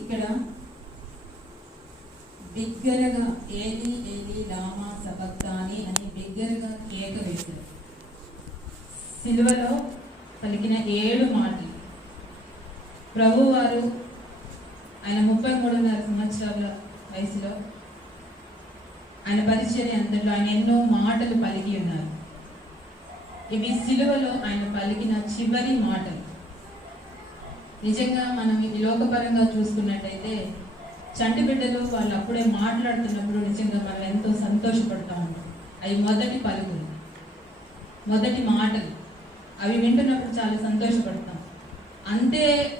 ఇక్కడ బిగ్గరగా ఏది ఏది లామా సబక్తాని అని బిగ్గరగా కేక వేశారు. సిలువలో పలికిన ఏడు మాటలు. ప్రభువారు ఆయన ముప్పై మూడున్నర సంవత్సరాల వయసులో ఆయన పరిచయం అంతట్లో ఆయన ఎన్నో మాటలు పలికి ఉన్నారు. ఇవి సిలువలో ఆయన పలికిన చివరి మాటలు. నిజంగా మనం ఈ లోకపరంగా చూసుకున్నట్టయితే చంటి బిడ్డలు వాళ్ళు అప్పుడే మాట్లాడుతున్నప్పుడు నిజంగా మనం ఎంతో సంతోషపడతా ఉంటాం అవి మొదటి పలుకులు మొదటి మాటలు. అవి వింటున్నప్పుడు చాలా సంతోషపడతాం. అంతే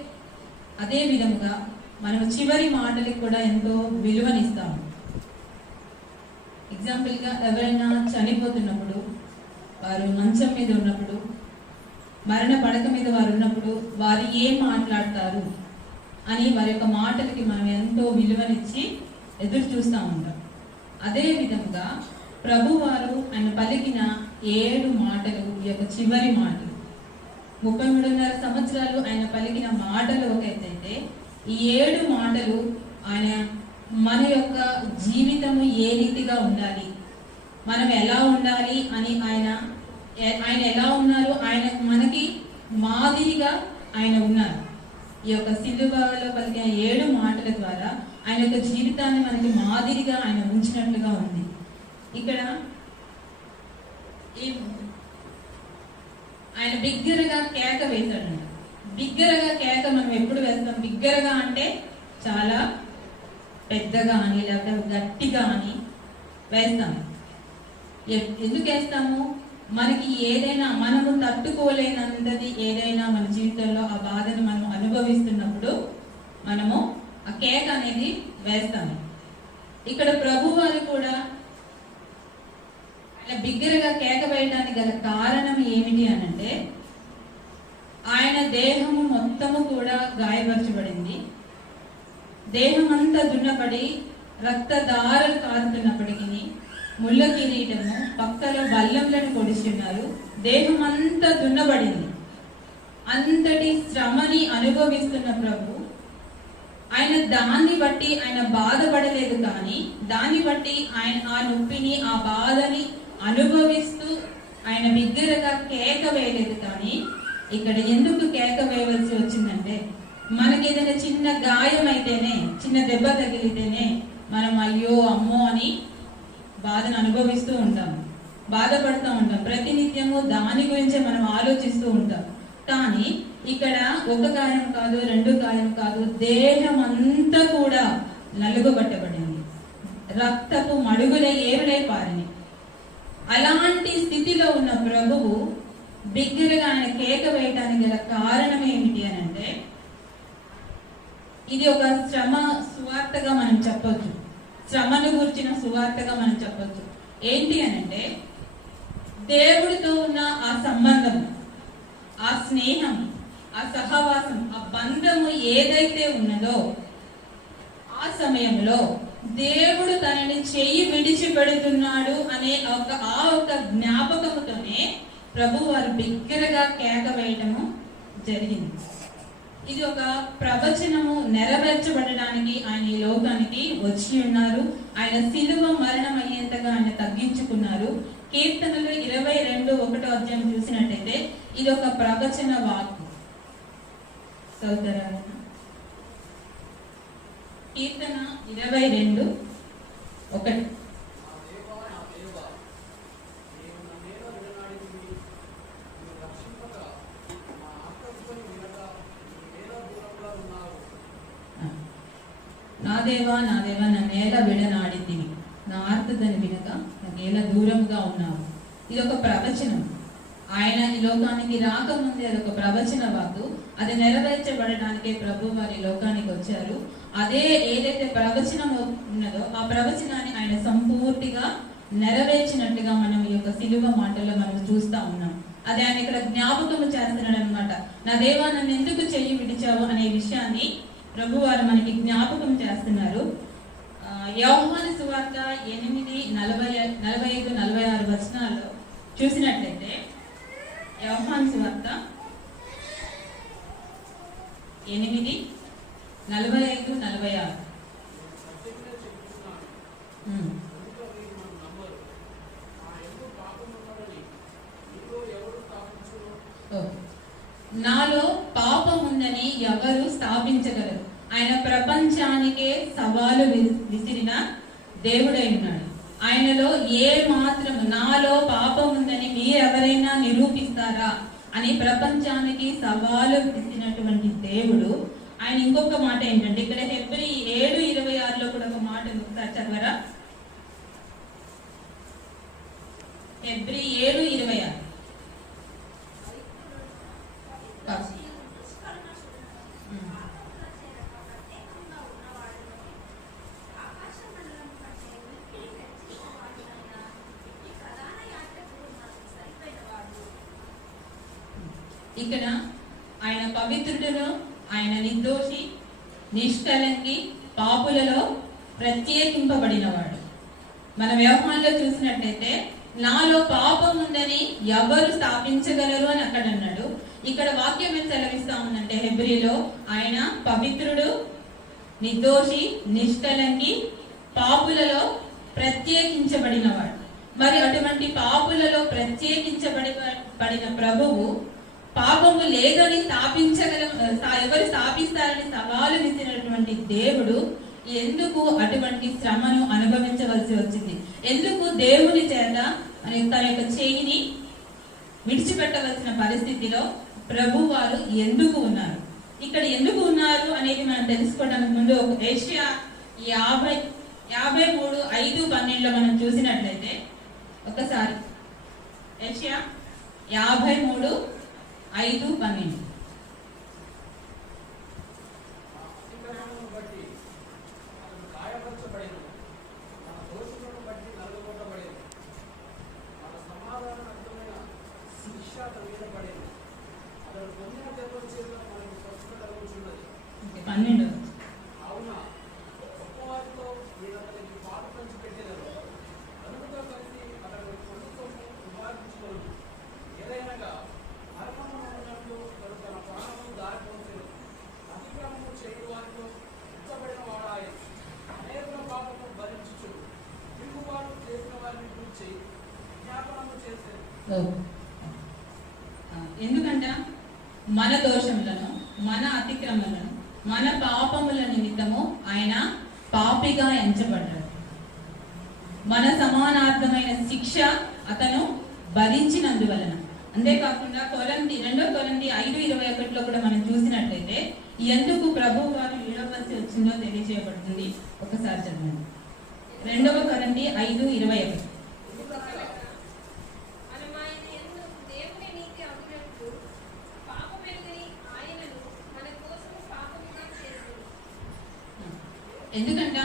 అదే విధముగా మనం చివరి మాటలకు కూడా ఎంతో విలువనిస్తాము ఎగ్జాంపుల్గా ఎవరైనా చనిపోతున్నప్పుడు వారు మంచం మీద ఉన్నప్పుడు మరణ పడక మీద వారు ఉన్నప్పుడు వారు ఏం మాట్లాడతారు అని వారి యొక్క మాటలకి మనం ఎంతో విలువనిచ్చి ఎదురు చూస్తూ ఉంటాం. అదే విధంగా ఆయన పలికిన ఏడు మాటలు ఈ యొక్క చివరి మాటలు. ముప్పై మూడున్నర సంవత్సరాలు ఆయన పలికిన మాటలు ఒక ఈ ఏడు మాటలు ఆయన మన యొక్క జీవితము ఏ రీతిగా ఉండాలి? మనం ఎలా ఉండాలి అని ఆయన ఆయన ఎలా ఉన్నారు? ఆయన మనకి మాదిరిగా ఆయన ఉన్నారు. ఈ యొక్క సిల్లుబాలో పలికిన ఏడు మాటల ద్వారా ఆయన యొక్క జీవితాన్ని మనకి మాదిరిగా ఆయన ఉంచినట్లుగా ఉంది. ఇక్కడ ఈ ఆయన బిగ్గరగా కేక వేశాడు. బిగ్గరగా కేక మనం ఎప్పుడు వేస్తాం? బిగ్గరగా అంటే చాలా పెద్దగా అని లేకపోతే గట్టిగా అని వేస్తాము ఎందుకు వేస్తాము? మనకి ఏదైనా మనము తట్టుకోలేనంతది ఏదైనా మన జీవితంలో ఆ బాధను మనం అనుభవిస్తున్నప్పుడు మనము ఆ కేక్ అనేది వేస్తాము. ఇక్కడ ప్రభు వారు కూడా ఆయన బిగ్గరగా కేక వేయడానికి గల కారణం ఏమిటి అనంటే ఆయన దేహము మొత్తము కూడా గాయపరచబడింది. దేహం అంతా దున్నపడి రక్తదారులు కారుతున్నప్పటికీ ముళ్ళ కిరీటము పక్కలో బల్లంలను పొడిచున్నారు. దేహం అంతా దున్నబడింది. అంతటి శ్రమని అనుభవిస్తున్న ప్రభు ఆయన దాన్ని బట్టి ఆయన బాధపడలేదు కానీ దాన్ని బట్టి ఆయన ఆ నొప్పిని ఆ బాధని అనుభవిస్తూ ఆయన బిగ్గరగా కేక వేయలేదు కానీ ఇక్కడ ఎందుకు కేక వేయవలసి వచ్చిందంటే మనకి ఏదైనా చిన్న గాయం అయితేనే చిన్న దెబ్బ తగిలితేనే మనం అయ్యో అమ్మో అని బాధను అనుభవిస్తూ ఉంటాం. బాధపడుతూ ఉంటాం. ప్రతినిత్యము దాని గురించే మనం ఆలోచిస్తూ ఉంటాం. కానీ ఇక్కడ ఒక గాయం కాదు రెండు గాయం కాదు దేహం అంతా కూడా నలుగుబట్టబడింది. రక్తపు మడుగులే ఏరులై పారిని. అలాంటి స్థితిలో ఉన్న ప్రభువు బిగ్గరగా ఆయన కేక వేయటానికి గల కారణం ఏమిటి అని అంటే ఇది ఒక శ్రమ స్వార్థగా మనం చెప్పొచ్చు. శ్రమను గురించిన సువార్తగా మనం చెప్పొచ్చు. ఏంటి అని అంటే దేవుడితో ఉన్న ఆ సంబంధం ఆ స్నేహం ఆ సహవాసం ఆ బంధము ఏదైతే ఉన్నదో ఆ సమయంలో దేవుడు తనని చెయ్యి విడిచిపెడుతున్నాడు అనే ఒక ఆ ఒక జ్ఞాపకముతోనే ప్రభు వారు బిగ్గరగా కేక వేయటము జరిగింది. ఇది ఒక ప్రవచనము నెరవేర్చబడడానికి ఆయన ఈ లోకానికి వచ్చి ఉన్నారు. ఆయన సిలువ మరణం అయ్యేంతగా ఆయన తగ్గించుకున్నారు. కీర్తనలు ఇరవై రెండు ఒకటో అధ్యాయం చూసినట్టయితే ఇది ఒక ప్రవచన వాక్కు. చదువుతారా కీర్తన ఇరవై రెండు ఒకటి. నా దేవా నా దేవా నా నేల విడనాడిందివి నా ఆర్తదని వినక నా నేల దూరంగా ఉన్నావు. ఇది ఒక ప్రవచనం. ఆయన ఈ లోకానికి రాకముందే అది ఒక ప్రవచన వాకు అది నెరవేర్చబడడానికే ప్రభు వారి లోకానికి వచ్చారు. అదే ఏదైతే ప్రవచనం ఉన్నదో ఆ ప్రవచనాన్ని ఆయన సంపూర్తిగా నెరవేర్చినట్టుగా మనం ఈ యొక్క సిలువ మాటల్లో మనం చూస్తా ఉన్నాం. అది ఆయన ఇక్కడ జ్ఞాపకం చేస్తున్నాడు అనమాట నా దేవా నన్ను ఎందుకు చెయ్యి విడిచావు అనే విషయాన్ని ప్రభువారు మనకి జ్ఞాపకం చేస్తున్నారు. ఆ, సువార్త ఎనిమిది నలభై నలభై ఐదు నలభై ఆరు వచనాల్లో చూసినట్లయితే యోహాను సువార్త ఎనిమిది నలభై ఐదు నలభై ఆరు సత్యంగా చెప్తున్నాను ఉమ్. కనుక వీరు నన్ను నమ్మరు ఆ ఎందు పాపం ఉన్నదని మీలో ఎవరు స్థాపించును ఓకే. నాలో పాపం ఉందని ఎవరు స్థాపించగలరు ఆయన ప్రపంచానికే సవాలు వి- విసిరిన దేవుడై ఉన్నాడు ఆయనలో ఏ మాత్రం నాలో పాపం ఉందని మీరెవరైనా నిరూపిస్తారా అని ప్రపంచానికి సవాలు విసిరినటువంటి దేవుడు. ఆయన ఇంకొక మాట ఏంటంటే ఇక్కడ ఫిబ్రవరి ఏడు ఇరవై ఆరులో కూడా ఒక మాట ఒకసారి చదవరా? ఫిబ్రవరి ఏడు ఇరవై ఆరు ఉమ్. ఇక్కడ ఆయన పవిత్రుడును ఆయన నిర్దోషి నిష్కలంకి పాపులలో ప్రత్యేకింపబడినవాడు మన వ్యవహారంలో చూసినట్లయితే నాలో పాపం ఉందని ఎవరు స్థాపించగలరు అని అక్కడ అన్నాడు. ఇక్కడ వాక్యం ఏం సెలవిస్తా ఉందంటే హెబ్రిలో ఆయన పవిత్రుడు నిర్దోషి నిష్కలంకి పాపులలో ప్రత్యేకించబడినవాడు. మరి అటువంటి పాపులలో ప్రత్యేకించబడి పడిన ప్రభువు పాపము లేదని స్థాపించగల ఎవరు స్థాపిస్తారని సవాలు విసిరినటువంటి దేవుడు ఎందుకు అటువంటి శ్రమను అనుభవించవలసి వచ్చింది? ఎందుకు దేవుని చేత తన యొక్క చేయిని విడిచిపెట్టవలసిన పరిస్థితిలో ప్రభు వారు ఎందుకు ఉన్నారు? ఇక్కడ ఎందుకు ఉన్నారు అనేది మనం తెలుసుకోవడానికి ముందు ఒక ఏషియా యాభై యాభై మూడు ఐదు పన్నెండులో మనం చూసినట్లయితే ఒకసారి ఏషియా యాభై మూడు ఐదు పన్నెండు అతిక్రమమును బట్టి అతను గాయపరచబడెను మన దోషులను బట్టి నలుగొట్టబడేను మన సమాధానవంతమైన శిక్ష అతని మీద పడేను అతను పొందిన దెబ్బల చేత మనకు స్వస్థత కలుగుతున్నది పన్నెండు కావున గొప్పవారితో మీరు అతనికి పాట పంచి పెట్టేదారు కనుకతో కలిసి అతను పొందుతో నివారించుకోరు ఏదైనగా మరణము ఉన్నట్లు అతను తన ప్రాణము దారిపోతుంది అతిక్రమము చేయు వారితో ఉంచబడిన వాడాయి అనేక పాపము భరించుచు తిరుగుబాటు చేసిన వారిని గురించి విజ్ఞాపనము చేసేది ఓ. ఆ, ఎందుకంట మన దోషములను మన అతిక్రమలను మన పాపముల నిమిత్తము ఆయన పాపిగా ఎంచబడ్డాడు. మన సమానార్థమైన శిక్ష అతను భరించినందువలన. అంతేకాకుండా కొలంది రెండో కొలంది ఐదు ఇరవై ఒకటిలో కూడా మనం చూసినట్లయితే ఎందుకు ప్రభు వారు విడవలసి వచ్చిందో తెలియజేయబడుతుంది ఒకసారి చదవండి. రెండవ కొలంది ఐదు ఇరవై ఒకటి మనం ఆయన యందు దేవుని నీతి అగునట్లు పాపమెరుగని ఆయనను మన కోసం పాపముగా చేసింది ఎందుకంట?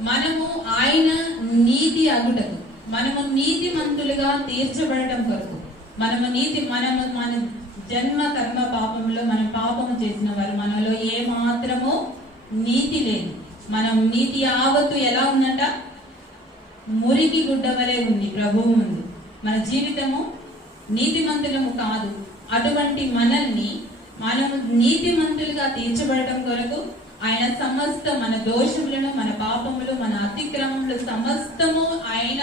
మనము ఆయన నీతి అగుటకు మనము నీతి మంతులుగా తీర్చబడటం కొరకు. మనము నీతి మనము మన జన్మ కర్మ పాపంలో మనం పాపము చేసిన వారు. మనలో ఏ మాత్రము నీతి లేదు. మనం నీతి ఆవత్తు ఎలా ఉందంట? మురికి గుడ్డ వలె ఉంది ప్రభువు ముందు. మన జీవితము నీతిమంతులము కాదు. అటువంటి మనల్ని మనము నీతిమంతులుగా తీర్చబడటం కొరకు ఆయన సమస్త మన దోషములను మన పాపములు మన అతిక్రమములు సమస్తము ఆయన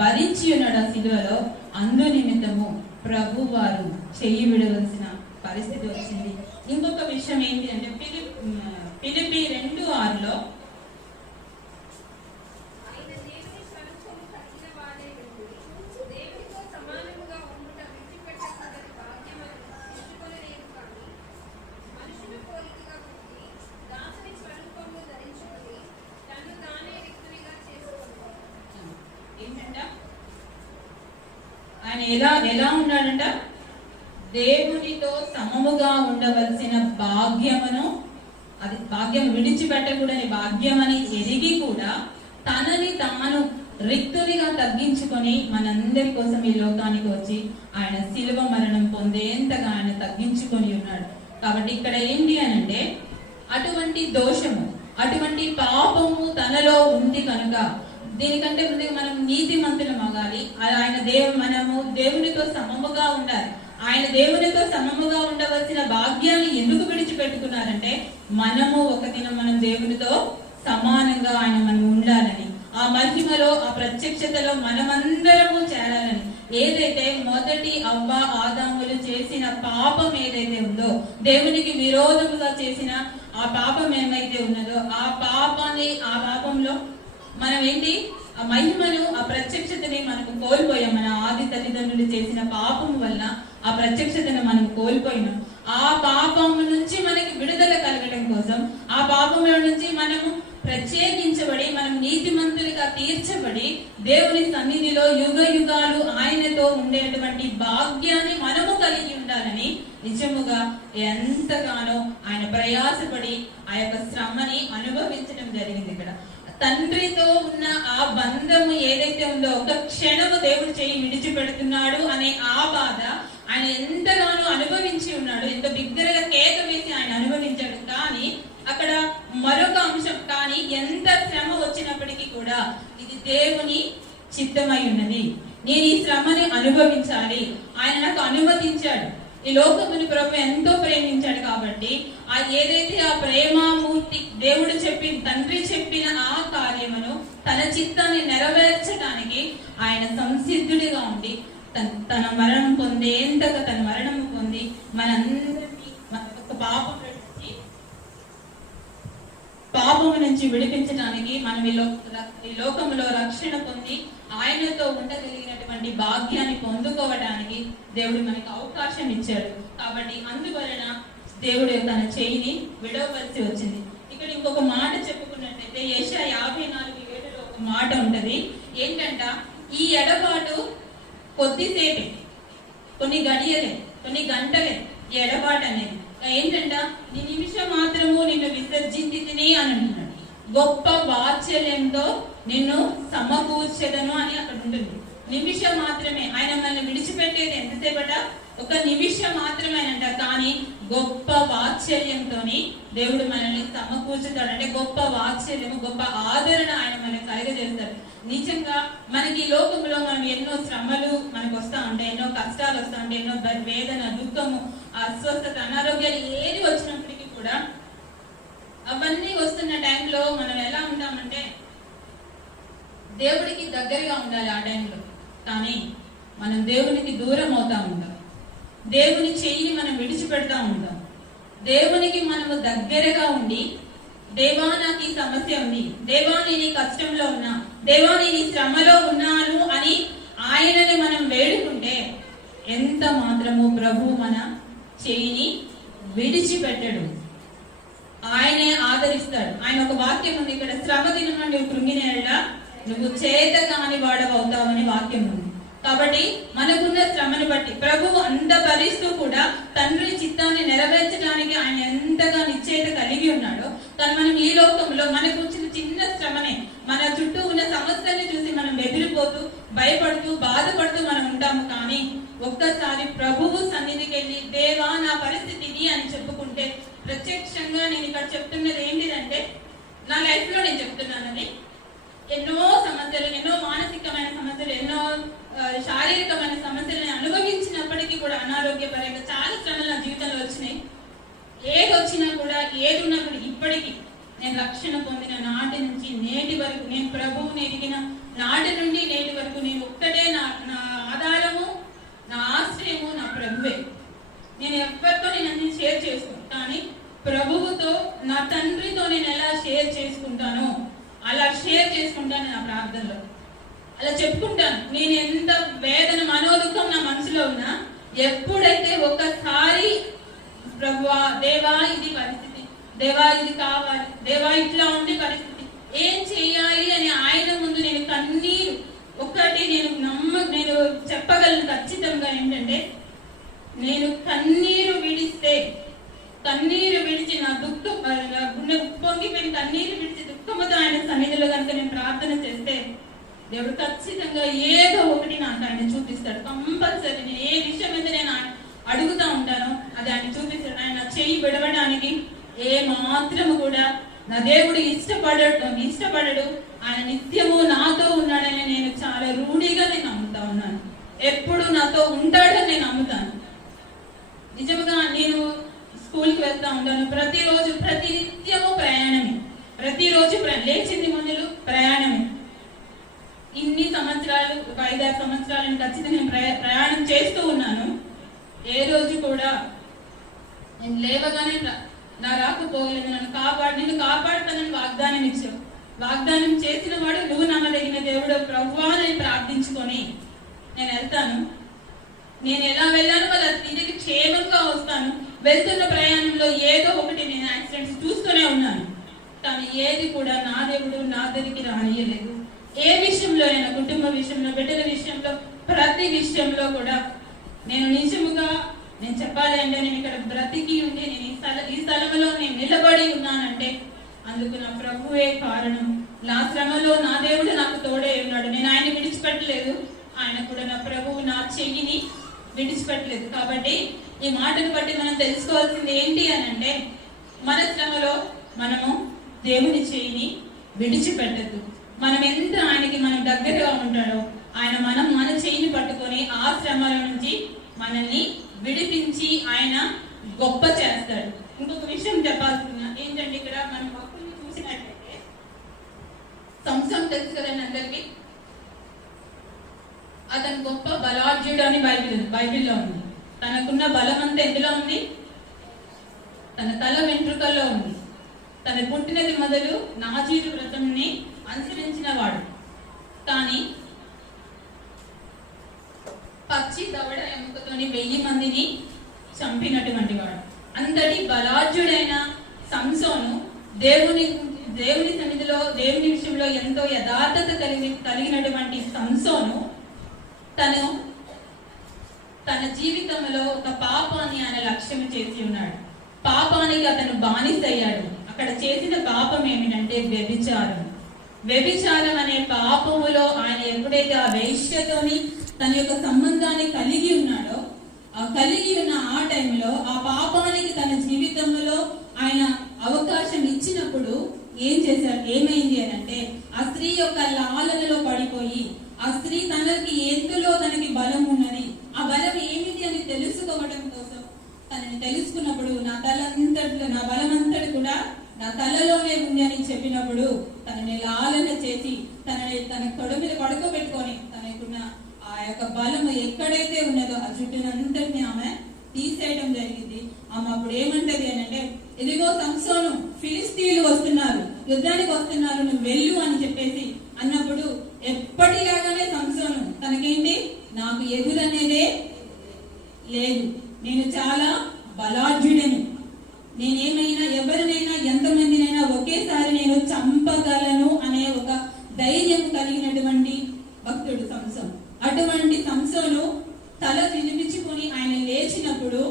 భరించి ఉన్నాడు ఆ శిలువలో అందు నిమిత్తము ప్రభు వారు చెయ్యి విడవలసిన పరిస్థితి వచ్చింది. ఇంకొక విషయం ఏంటి అంటే పిలిపి పిలిపి రెండు ఆరులో ఆయన దేవుని స్వరూపము కలిగిన వాడే ఉండి, దేవునితో సమానముగా ఉండుట విడిచిపెట్టకూడని భాగ్యమని ఎంచుకొనలేదు కానీ, మనుషుల పోలికగా పుట్టి, దాసుని స్వరూపము ధరించుకొని, తన్ను తానే రిక్తునిగా చేసుకొనెను. ఏంటంట ఆయన ఎలా ఎలా ఉన్నాడంట? దేవునితో సమముగా ఉండవలసిన భాగ్యమును అది భాగ్యం విడిచిపెట్టకూడని భాగ్యమని ఎరిగి కూడా తనని తాను రిక్తునిగా తగ్గించుకొని మనందరి కోసం ఈ లోకానికి వచ్చి ఆయన శిలువ మరణం పొందేంతగా ఆయన తగ్గించుకొని ఉన్నాడు. కాబట్టి ఇక్కడ ఏంటి అనంటే అటువంటి దోషము అటువంటి పాపము తనలో ఉంది కనుక దీనికంటే ముందుగా మనం నీతి మంతులం అవ్వాలి ఆయన దేవు మనము దేవునితో సమముగా ఉండాలి. ఆయన దేవునితో సమముగా ఉండవలసిన భాగ్యాన్ని ఎందుకు విడిచిపెట్టుకున్నారంటే మనము ఒక దినం మనం దేవునితో సమానంగా ఆయన మనం ఉండాలని ఆ మహిమలో ఆ ప్రత్యక్షతలో మనమందరము చేరాలని. ఏదైతే మొదటి అవ్వ ఆదాములు చేసిన పాపం ఏదైతే ఉందో దేవునికి విరోధముగా చేసిన ఆ పాపం ఏమైతే ఉన్నదో ఆ పాపాన్ని ఆ పాపంలో మనం ఏంటి ఆ మహిమను ఆ ప్రత్యక్షతని మనకు కోల్పోయాం. మన ఆది తల్లిదండ్రులు చేసిన పాపం వల్ల ఆ ప్రత్యక్షతను మనం కోల్పోయినాం. ఆ పాపం నుంచి మనకి విడుదల కలగడం కోసం ఆ పాపం నుంచి మనము ప్రత్యేకించబడి మనం నీతిమంతులుగా తీర్చబడి దేవుని సన్నిధిలో యుగ యుగాలు ఆయనతో ఉండేటువంటి భాగ్యాన్ని మనము కలిగి ఉండాలని నిజముగా ఎంతగానో ఆయన ప్రయాసపడి ఆ యొక్క శ్రమని అనుభవించడం జరిగింది ఇక్కడ. తండ్రితో ఉన్న ఆ బంధము ఏదైతే ఉందో ఒక క్షణము దేవుడు చేయి విడిచిపెడుతున్నాడు అనే ఆ బాధ ఆయన ఎంతగానో అనుభవించి ఉన్నాడు. ఎంత బిగ్గరగా కేక వేసి ఆయన అనుభవించాడు. కానీ అక్కడ మరొక అంశం కానీ ఎంత శ్రమ వచ్చినప్పటికీ కూడా ఇది దేవుని చిత్తమై ఉన్నది. నేను ఈ శ్రమని అనుభవించాలి. ఆయన నాకు అనుమతించాడు. ఈ లోకముని ప్రభు ఎంతో ప్రేమించాడు కాబట్టి ఆ ఏదైతే ఆ ప్రేమామూర్తి దేవుడు చెప్పి తండ్రి చెప్పిన ఆ కార్యమును తన చిత్తాన్ని నెరవేర్చడానికి ఆయన సంసిద్ధుడిగా ఉండి తన- తన మరణం పొందేంతగా తన మరణం పొంది మనందరినీ మన పాపం నుంచి పాపము నుంచి విడిపించడానికి మనం ఈ లో- ఈ లోకములో రక్షణ పొంది ఆయనతో ఉండగలిగినటువంటి భాగ్యాన్ని పొందుకోవడానికి దేవుడు మనకి అవకాశం ఇచ్చాడు. కాబట్టి అందువలన దేవుడు తన చేయిని విడవలసి వచ్చింది. ఇక్కడ ఇంకొక మాట చెప్పుకున్నట్లయితే యశ యాభై నాలుగు ఏడులో ఒక మాట ఉంటది. ఏంటంట? ఈ ఎడబాటు కొద్దిసేపే కొన్ని గడియలే కొన్ని గంటలే ఈ ఎడబాటు అనేది. ఏంటంట? నీ నిమిషం మాత్రము నిన్ను విసర్జించి తిని అని అంటున్నాడు. గొప్ప వాత్సల్యంతో నిన్ను సమకూర్చెదను అని అక్కడ ఉంటుంది నిమిషం మాత్రమే. ఆయన మనల్ని విడిచిపెట్టేది ఎంతసేపట? ఒక నిమిషం మాత్రమేనంట. కానీ గొప్ప వాత్సల్యంతో దేవుడు మనల్ని సమకూర్చుతాడు అంటే గొప్ప వాత్సల్యము గొప్ప ఆదరణ ఆయన మనకి కలగజేస్తాడు నిజంగా మనకి ఈ లోకంలో మనం ఎన్నో శ్రమలు మనకు వస్తా ఉంటాయి. ఎన్నో కష్టాలు వస్తా ఉంటాయి. ఎన్నో వేదన దుఃఖము అస్వస్థత అనారోగ్యాలు ఏది వచ్చినప్పటికీ కూడా అవన్నీ వస్తున్న టైంలో మనం ఎలా ఉంటామంటే దేవుడికి దగ్గరగా ఉండాలి ఆ టైంలో. కానీ మనం దేవునికి దూరం అవుతా ఉంటాం దేవుని చెయ్యిని మనం విడిచిపెడతా ఉంటాం దేవునికి మనము దగ్గరగా ఉండి దేవా నాకు ఈ సమస్య ఉంది. దేవా నేను ఈ కష్టంలో ఉన్నా. దేవా నేను ఈ శ్రమలో ఉన్నాను అని ఆయనని మనం వేడుకుంటే ఎంత మాత్రము ప్రభు మన చేయిని విడిచిపెట్టడు. ఆయనే ఆదరిస్తాడు. ఆయన ఒక వాక్యం ఉంది ఇక్కడ శ్రమ దినం నుండి కృంగినేలా నువ్వు చేత కాని వాడవవుతావని వాక్యం ఉంది. కాబట్టి మనకున్న శ్రమను బట్టి ప్రభువు అంత భరిస్తూ కూడా తండ్రి చిత్తాన్ని నెరవేర్చడానికి ఆయన ఎంతగా నిశ్చయిత కలిగి ఉన్నాడో కానీ మనం ఈ లోకంలో మనకు వచ్చిన చిన్న శ్రమనే మన చుట్టూ ఉన్న సమస్యల్ని చూసి మనం బెదిరిపోతూ భయపడుతూ బాధపడుతూ మనం ఉంటాము. కానీ ఒక్కసారి ప్రభువు సన్నిధికి వెళ్ళి దేవా నా పరిస్థితి ఇది అని చెప్పుకుంటే ప్రత్యక్షంగా నేను ఇక్కడ చెప్తున్నది ఏంటిదంటే నా లైఫ్లో నేను చెప్తున్నానని ఎన్నో సమస్యలు ఎన్నో మానసికమైన సమస్యలు ఎన్నో శారీరకమైన సమస్యలను అనుభవించినప్పటికీ కూడా అనారోగ్యపరంగా చాలా శ్రమలు నా జీవితంలో వచ్చినాయి. ఏది వచ్చినా కూడా ఏది ఉన్నా కూడా ఇప్పటికీ నేను రక్షణ పొందిన నాటి నుంచి నేటి వరకు నేను ప్రభువుని ఎరిగిన నాటి నుండి నేటి వరకు నేను ఒక్కటే నా నా ఆధారము నా ఆశ్రయము నా ప్రభువే. నేను ఎవరితో నేను అన్ని షేర్ చేసుకోను కానీ ప్రభువుతో నా తండ్రితో నేను ఎలా షేర్ చేసుకుంటానో అలా షేర్ చేసుకుంటాను నా ప్రార్థనలో. అలా చెప్పుకుంటాను. నేను ఎంత వేదన మనోదుఖం నా మనసులో ఉన్నా ఎప్పుడైతే ఒక్కసారి ప్రభువా దేవా ఇది పరిస్థితి దేవా ఇది కావాలి దేవా ఇట్లా ఉంది పరిస్థితి ఏం చేయాలి అని ఆయన ముందు నేను కన్నీరు ఒక్కటి నేను నమ్మ నేను చెప్పగలను ఖచ్చితంగా ఏంటంటే నేను కన్నీరు విడిస్తే కన్నీరు విడిచి నా దుఃఖం గుండె పొంగిపోయిన కన్నీరు విడిచి దుఃఖముతో ఆయన సన్నిధిలో కనుక నేను ప్రార్థన చేస్తే దేవుడు ఖచ్చితంగా ఏదో ఒకటి నాకు ఆయన చూపిస్తాడు. కంపల్సరీ నేను ఏ విషయం అయితే నేను ఆయన అడుగుతా ఉంటానో అది ఆయన చూపిస్తాడు. ఆయన చేయి చెయ్యి విడవడానికి ఏ మాత్రము కూడా నా దేవుడు ఇష్టపడడు ఇష్టపడడు. ఆయన నిత్యము నాతో ఉన్నాడని నేను చాలా రూఢిగా నేను నమ్ముతా ఉన్నాను. ఎప్పుడు నాతో ఉంటాడని నేను నమ్ముతాను. నిజంగా నేను స్కూల్కి వెళ్తా ఉంటాను. ప్రతిరోజు ప్రతి నిత్యము ప్రయాణమే. ప్రతిరోజు లేచింది మొదలు ప్రయాణం. ఇన్ని సంవత్సరాలు ఒక ఐదారు సంవత్సరాలను ఖచ్చితంగా నేను ప్రయాణం చేస్తూ ఉన్నాను. ఏ రోజు కూడా నేను లేవగానే రా- నా రాకపోలేదు నన్ను కాపాడు నిన్ను కాపాడుతానని వాగ్దానం ఇచ్చావు. వాగ్దానం చేసిన వాడు నువ్వు నమ్మదగిన దేవుడు ప్రభువా ప్రార్థించుకొని నేను వెళ్తాను. నేను ఎలా వెళ్ళాను వాళ్ళ తిరిగి క్షేమంగా వస్తాను. వెళ్తున్న ప్రయాణంలో ఏదో ఒకటి నేను యాక్సిడెంట్స్ చూస్తూనే ఉన్నాను. కానీ ఏది కూడా నా దేవుడు నా దగ్గరికి రానియలేదు ఏ విషయంలో అయినా కుటుంబ విషయంలో బిడ్డల విషయంలో ప్రతి విషయంలో కూడా నేను నిజముగా నేను చెప్పాలి అంటే నేను ఇక్కడ బ్రతికి ఉండి నేను ఈ స్థల ఈ స్థలంలో నేను నిలబడి ఉన్నానంటే అందుకు నా ప్రభువే కారణం. నా శ్రమలో నా దేవుడు నాకు తోడే ఉన్నాడు. నేను ఆయన విడిచిపెట్టలేదు. ఆయన కూడా నా ప్రభువు నా చెయ్యిని విడిచిపెట్టలేదు. కాబట్టి ఈ మాటను బట్టి మనం తెలుసుకోవాల్సింది ఏంటి అని అంటే మన శ్రమలో మనము దేవుని చేయిని విడిచిపెట్టద్దు మనం ఎంత ఆయనకి మనం దగ్గరగా ఉంటాడో ఆయన మనం మన చేయిని పట్టుకొని ఆ శ్రమల నుంచి మనల్ని విడిపించి ఆయన గొప్ప చేస్తాడు. ఇంకొక విషయం చెప్పాల్సిన ఏంటంటే ఇక్కడ మనం భక్తుల్ని చూసినట్లయితే సంసం తెలుసు కదండి అందరికి? అతను గొప్ప బలార్జుడు అని బైబిల్ బైబిల్లో ఉంది. తనకున్న బలం అంతా ఎందులో ఉంది? తన తల వెంట్రుకల్లో ఉంది. తన పుట్టినది మొదలు నాజీరు వ్రతంని అనుసరించిన వాడు. కానీ పచ్చి దవడ ఎముకతోని వెయ్యి మందిని చంపినటువంటి వాడు. అంతటి బలార్జుడైన సంసోను దేవుని దేవుని సన్నిధిలో దేవుని విషయంలో ఎంతో యథార్థత కలిగి కలిగినటువంటి సంసోను తను తన జీవితంలో ఒక పాపాన్ని ఆయన లక్ష్యం చేసి ఉన్నాడు. పాపానికి అతను బానిసయ్యాడు. అక్కడ చేసిన పాపం ఏమిటంటే వ్యభిచారం. వ్యభిచారం అనే పాపములో ఆయన ఎప్పుడైతే ఆ వేశ్యతోని తన యొక్క సంబంధాన్ని కలిగి ఉన్నాడో ఆ కలిగి ఉన్న ఆ టైంలో ఆ పాపానికి తన జీవితంలో ఆయన అవకాశం ఇచ్చినప్పుడు ఏం చేశాడు? ఏమైంది అని అంటే ఆ స్త్రీ యొక్క లాలనలో పడిపోయి ఆ స్త్రీ తనకి ఎందులో తనకి బలం ఉన్నది? ఆ బలం ఏమిటి అని తెలుసుకోవడం కోసం తనని తెలుసుకున్నప్పుడు నా తల బలం నా తలలోనే ఉంది అని చెప్పినప్పుడు తనని లాలన చేసి తనని తన తొడ మీద పడుకోబెట్టుకొని తనకున్న ఆ యొక్క బలము ఎక్కడైతే ఉన్నదో ఆ జుట్టునంతటిని ఆమె తీసేయడం జరిగింది. ఆమె అప్పుడు ఏమంటది అని అంటే ఇదిగో సంసోను ఫిలిస్తీన్లు వస్తున్నారు. యుద్ధానికి వస్తున్నారు నువ్వు వెళ్ళు అని చెప్పేసి అన్నప్పుడు ఎప్పటిలాగానే సంసోను తనకేంటి? నాకు ఎదురనేదే లేదు. నేను చాలా బలాఢ్యుడను. నేనేమైనా ఎవరినైనా ఎంతమందినైనా ఒకేసారి నేను చంపగలను అనే ఒక ధైర్యం కలిగినటువంటి భక్తుడు సంసం అటువంటి సంసోను తల వినిపించుకొని ఆయన లేచినప్పుడు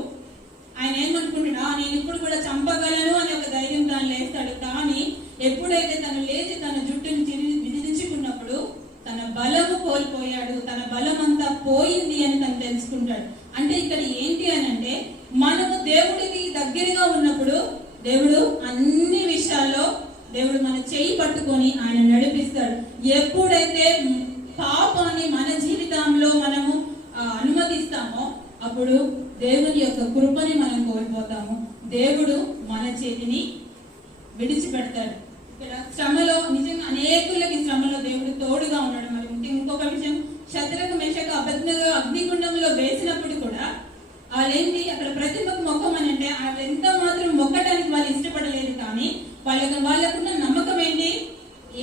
ఆయన ఏమనుకుంటున్నా "ఆ, నేను ఇప్పుడు కూడా చంపగలను అనే ఒక ధైర్యం తాను లేస్తాడు కానీ ఎప్పుడైతే తను లేచి తన జుట్టుని చిరి- విదిలించుకున్నప్పుడు తన బలము కోల్పోయాడు తన బలం అంతా పోయింది అని తను తెలుసుకుంటాడు అంటే ఇక్కడ ఏంటి అని అంటే మనము దేవుడికి దగ్గరగా ఉన్నప్పుడు దేవుడు అన్ని విషయాల్లో దేవుడు మన చేయి పట్టుకొని ఆయన నడిపిస్తాడు ఎప్పుడైతే పాపాన్ని మన జీవితంలో మనము ఆ, అనుమతిస్తామో అప్పుడు దేవుని యొక్క కృపని మనం కోల్పోతాము దేవుడు మన చేతిని విడిచిపెడతాడు. ఇక్కడ శ్రమలో నిజంగా అనేకులకి శ్రమలో దేవుడు తోడుగా ఉన్నాడు. మరి ఇంకొక విషయం శత్రుకు మేషకు అబద్ధంగా అగ్నిగుండంలో వేసినప్పుడు కూడా వాళ్ళేంటి అక్కడ ప్రతిమకు మొక్కమని అంటే వాళ్ళు ఎంత మాత్రం మొక్కడానికి వాళ్ళు ఇష్టపడలేదు కానీ వాళ్ళకి వాళ్ళకున్న నమ్మకం ఏంటి?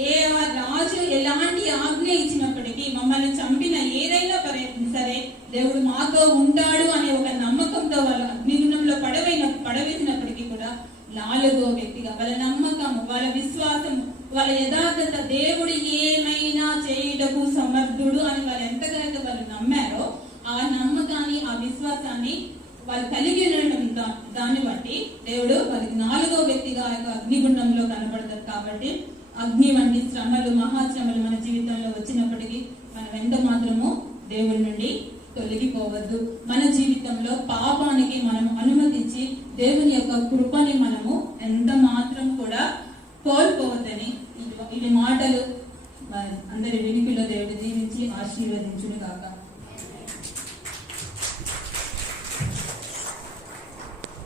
ఏ రాజు ఎలాంటి ఆజ్ఞ ఇచ్చినప్పటికీ మమ్మల్ని చంపిన ఏదైనా సరే దేవుడు మాతో ఉంటాడు అనే ఒక నమ్మకంతో వాళ్ళు అగ్నిగుండంలో పడవైన పడవేసినప్పటికీ కూడా నాలుగో వ్యక్తిగా వాళ్ళ నమ్మకం వాళ్ళ విశ్వాసం వాళ్ళ యథార్థత దేవుడు ఏమైనా చేయుటకు సమర్థుడు అని వాళ్ళు ఎంతగానైతే వాళ్ళు నమ్మారో ఆ నమ్మకాన్ని ఆ విశ్వాసాన్ని వాళ్ళు కలిగి ఉండడం దాన్ని బట్టి దేవుడు వాళ్ళకి నాలుగో వ్యక్తిగా ఆ యొక్క అగ్నిగుండంలో కనబడతారు కాబట్టి అగ్ని వంటి శ్రమలు మహాశ్రమలు మన జీవితంలో వచ్చినప్పటికీ మనం ఎంత మాత్రము దేవుడి నుండి తొలగిపోవద్దు. మన జీవితంలో పాపానికి మనం అనుమతించి దేవుని యొక్క కృపని మనము ఎంత మాత్రం కూడా కోల్పోవద్దని ఇవి- మాటలు అందరి వినికిలో దేవుడు జీవించి ఆశీర్వదించును కాక